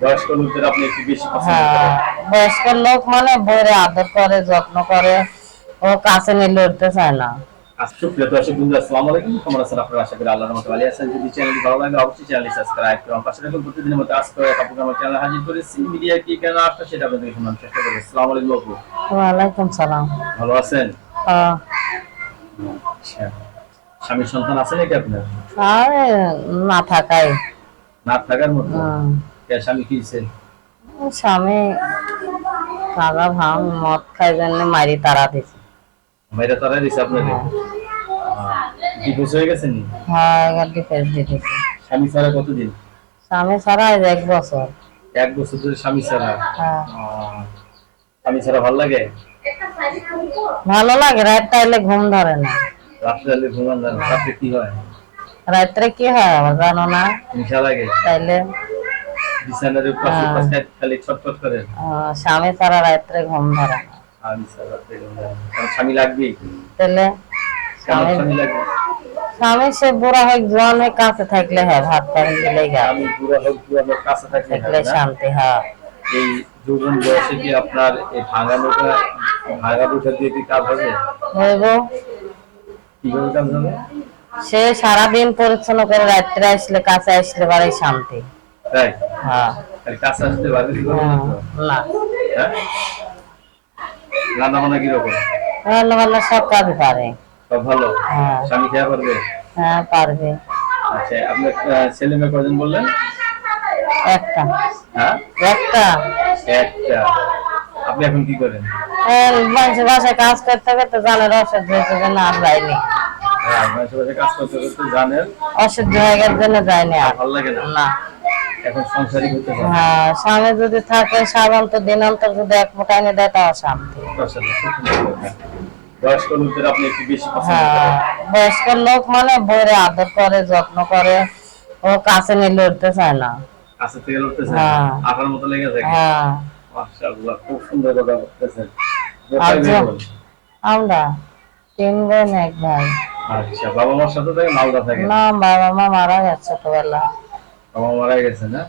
বয়স্ক লোকদের আপনি একটু বেশি পছন্দ হ্যাঁ করেন বয়স্ক লোক মানে বইরে আদর করে যত্ন করে। ও কাছে নিয়ে লড়তে চায় না। আজ সুপ্রিয় দর্শক বন্ধু আসসালামু আলাইকুম। কেমন আছেন আপনারা? আশা করি আল্লাহর মতো ভালো আছেন। যদি চ্যানেলটি ভালো লাগে অবশ্যই চ্যানেলটি সাবস্ক্রাইব করুন। পাশে রাখুন প্রতিদিনের মতো আজকে আপনাকে আমার চ্যানেলে হাজির করেছি। মিডিয়া কি কেন আসছে সেটা আপনাদের শোনার চেষ্টা করব। আসসালামু আলাইকুম আপু। ওয়ালাইকুম সালাম। ভালো আছেন? হ্যাঁ আচ্ছা স্বামীর সন্তান আছে নাকি আপনার? না থাকার মতো? স্বামী কি? স্বামী সাদা ভাঙ মদ খাই জন্য মারি তারা দিছে। তারা দিছে আপনাকে? ডিভোর্স হয়ে গেছে নি? হ্যাঁ এবার দিতেছে স্বামী ছাড়া কতদিন? স্বামী ছাড়া এক বছর। এক বছর ধরে স্বামী ছাড়া? হ্যাঁ। স্বামী ছাড়া ভালো লাগে? ভালো লাগে রাত টাইলে ঘুম ধরে না। রাত্রে হলে ঘুমান না। রাত্রে কি হয়? রাত্রে কি হয় জানো না। হিংসা লাগে? তাইলে বিছানার উপর হ্যাঁ। সুপার খালি ছটফট করে। স্বামী ছাড়া রাত্রে ঘুম ধরে আমি রাত্রে। স্বামী লাগবেই তাহলে স্বামী লাগবে? স্বামী সে বুড়া হয় জোয়ান হয়ে কাছে থাকলে হ্যাঁ ভাত পানি দিলেই গা আমি পুরো হোক হোক কাছে থাকলে? শান্তি হ্যাঁ। এই যৌবন বয়সে কি আপনার এই ভাঙানোটা ভাঙানোটা দিয়ে কি কাজ হবে? হইব। কীভাবে কাজ হবে? সে সারাদিন পরিচ্ছন্ন করে রাত্রে আসলে কাছে আসলে বাড়ি শান্তি। তাই? হ্যাঁ। কাছে আসতে পারবে? কি করবে হ্যাঁ, না? না রান্না বান্না কীরকম? রান্না বান্না সব কাজ পারে। সব ভালো? হ্যাঁ। স্বামী খেয়া পারবে? হ্যাঁ পারবে। আচ্ছা আপনার ছেলে মেয়ে কজন বললেন? একটা। হ্যাঁ? একটা। একটা। আপনি এখন কি করেন? মানুষের বাসায় কাজ করতে করতে জানে অসহ্য হয়েছে জন্য আর সাথে কাজ করতে করতে জানেন অসহ্য হয়ে গেছে জন্য যায়নি আর ভালো লাগে না? না। এখন সংসারই করতে পারেন হ্যাঁ স্বামী যদি থাকে সাধারণত দিনান্তর যদি এক মুঠা এনে দেয় তাও শান্তি সুন্দর কথা। বয়স্ক লোকদের আপনি একটু বেশি পছন্দ হ্যাঁ করেন। বয়স্ক লোক মানে বইরে আদর করে যত্ন করে। ও কাছে নিয়ে লড়তে চায় না। কাছে থেকে লড়তেছেন হ্যাঁ। আঠার মতো লেগে থাকে? হ্যাঁ। মাশাআল্লাহ খুব সুন্দর কথা বলতেছেন। আচ্ছা। আমরা তিন বোন এক ভাই। আচ্ছা বাবা মার সাথে থাকে মালদা থাকে? না বাবা মা মারা গেছে ছোটবেলা। বাবা মারা গেছে না?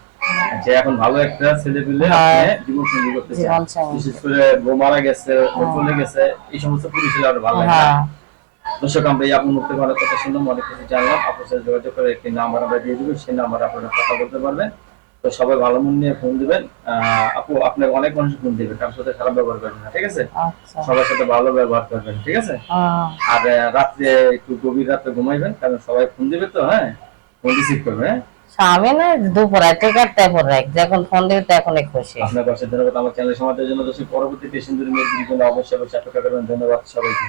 আচ্ছা এখন ভালো একটা ছেলে পেলে হ্যাঁ। জীবন সঙ্গী জীবন সঙ্গী। বিশেষ করে বউ মারা গেছে চলে গেছে এই সমস্ত পুরুষের আরও ভালো লাগে হ্যাঁ। দর্শক আমরা এই মুক্তি করার কথা শুনলাম অনেক কিছু জানলাম। আপনার সাথে যোগাযোগ করে একটি নাম্বার আমরা দিয়ে দিব সেই নাম্বার আপনারা কথা বলতে পারবেন। তো সবাই ভালো মন নিয়ে ফোন দিবেন। আপু আপনাকে অনেক মানুষ ফোন দিবে কারোর সাথে খারাপ ব্যবহার করবেন না ঠিক আছে? আচ্ছা। সবার সাথে ভালো ব্যবহার করবেন ঠিক আছে? হ্যাঁ। আর রাত্রে একটু গভীর রাত্রে ঘুমাইবেন কারণ সবাই ফোন দিবে তো হ্যাঁ? ফোন রিসিভ করবে হ্যাঁ? স্বামী না, দুপুরে টিকার তেপুর রাখ যখন ফোন দিবে এখন খুশি। আপনার পাশে ধন্যবাদ আমার চ্যানেল সমাজের জন্য দর্শক পরবর্তী পেশেন্টদের মেয়েদের জন্য অবশ্যই অবশ্যই করবেন, ধন্যবাদ সবাইকে।